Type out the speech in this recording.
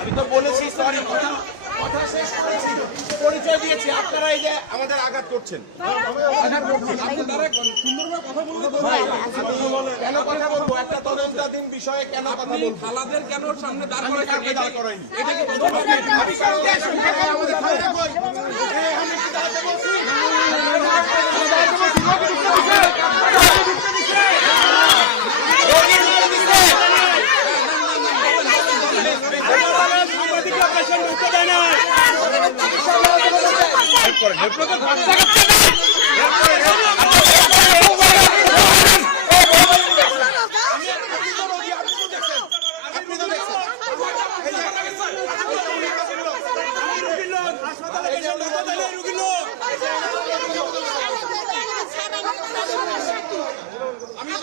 আমি তো বলেছি সরি, কথা শেষ করেছি, পরিচয় দিয়েছি, আপনারা এই যে আমাদের আঘাত করছেন। কেন কথা বলবো? একটা তদন্তাধীন বিষয়ে কেন কথা বলবো? খালাদের কেন সামনে দাঁড় করাইনি। আমি